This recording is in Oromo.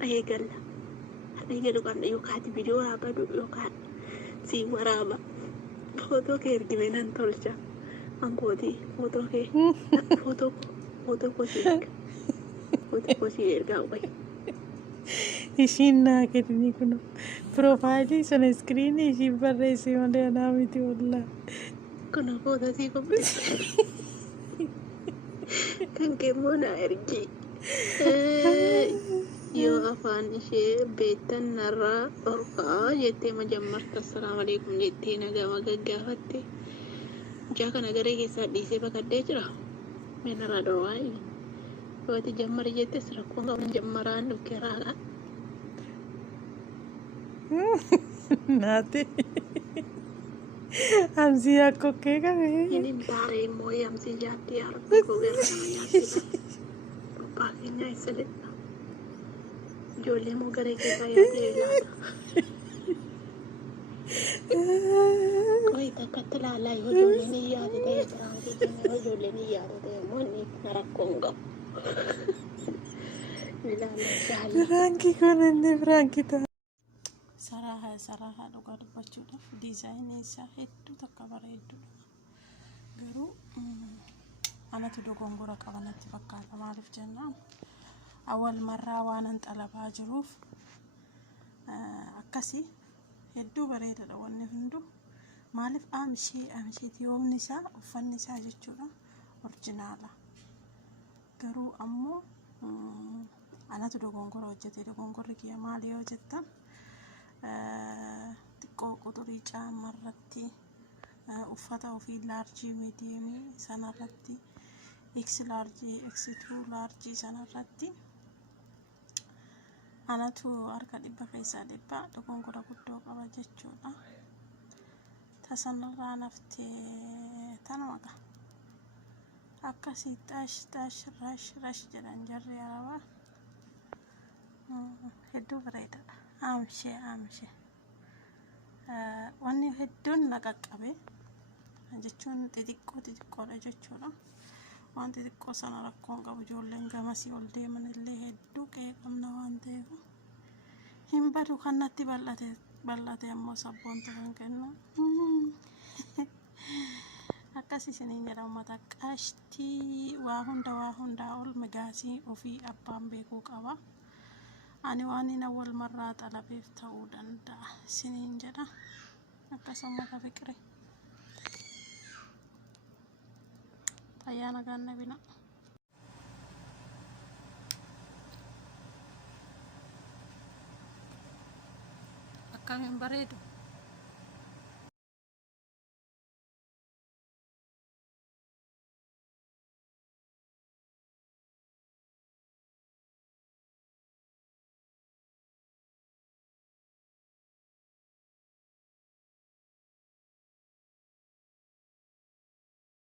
Har'a eegalu qabna yookaan ati viidiyoo raabadu yookaan si waraaba. Footoo kee ergime nan tolcha. Ankootii footoo kee footoo kosii erga. Footoo kosii ergaa wayi. Ishiin naa kenni kun piroofaayilii sana iskiriinii ishiin barreesse malee anaa miti wallaahi. Kun footoo sii qopheesse. Kan keemmoo naa ergi. Yoo afaan ishee beektan narraa dhorkaa jettee majammarta assalaamu alaikum jettee nagama gaggaafatte. Mucaa kana garee keessaa dhiisee baqaddee jira. Mee narraa dhorwaa yoo ati jammari jettes rakkoon qabu jammaraan dhukkee raaqa. Naati amsii akka okkee qabee. Inni baaree immoo amsii jaatti yaarabbii gogeera nama jaatti. Abbaa keenyaa isa ledha. Ijoollee moo garee keessaa yaadee ilaala. Qoy takkatti ilaalaa yoo ijoolleen hin yaade ta'e tiraantii kenna yoo ijoolleen hin yaade ta'e immoo inni rakkoon qabu. Ilaalaa shaallaa. Firankii kun inni firankii ta'a. Saraahaa dhugaa dubbachuudhaaf diizaayinii isaa hedduu takka bareedduudha. Garuu anatu dogongora qaba natti fakkaata. Maaliif jennaan awwal marraa waanan xalabaa jiruuf akkasii hedduu bareedaadha wanni hunduu. Maaliif aamsheeti yoomni isaa uffanni isaa jechuudha orjinaala. Garuu ammoo anatu dogongora hojjete. Dogongorri kiyya maali yoo jettan xiqqoo quxurii caamarratti uffata ofii laarjii miidiyeemii sanarratti x laarjii x2 laarjii sanarratti anatu harka dhibba keessaa dhibba dogongora guddoo qaba jechuudha. Tasanirraa naftee tanuma qaba. Akkasii rash jedhan jarri arabaa hedduu bareedaadha. Aamshee wanni hedduun na qaqqabe jechuun xixiqqoodha jechuudha. Waan xixiqqoo sana rakkoon qabu ijoolleen gamasii ol deeman illee hedduu qeeqamna waan ta'eef hin badu kan natti bal'ate ammoo sabboonta kan kennu. Akkas isiniin jedha uummata qashtii waa hundaa ol migaasii ofii abbaan beekuu qaba. Ani waan inni awwal marraa xalabeef ta'uu danda'a isiniin jedha. Akkasuma ka fiqire fayyaa nagaan nabina. Akkamiin bareedu.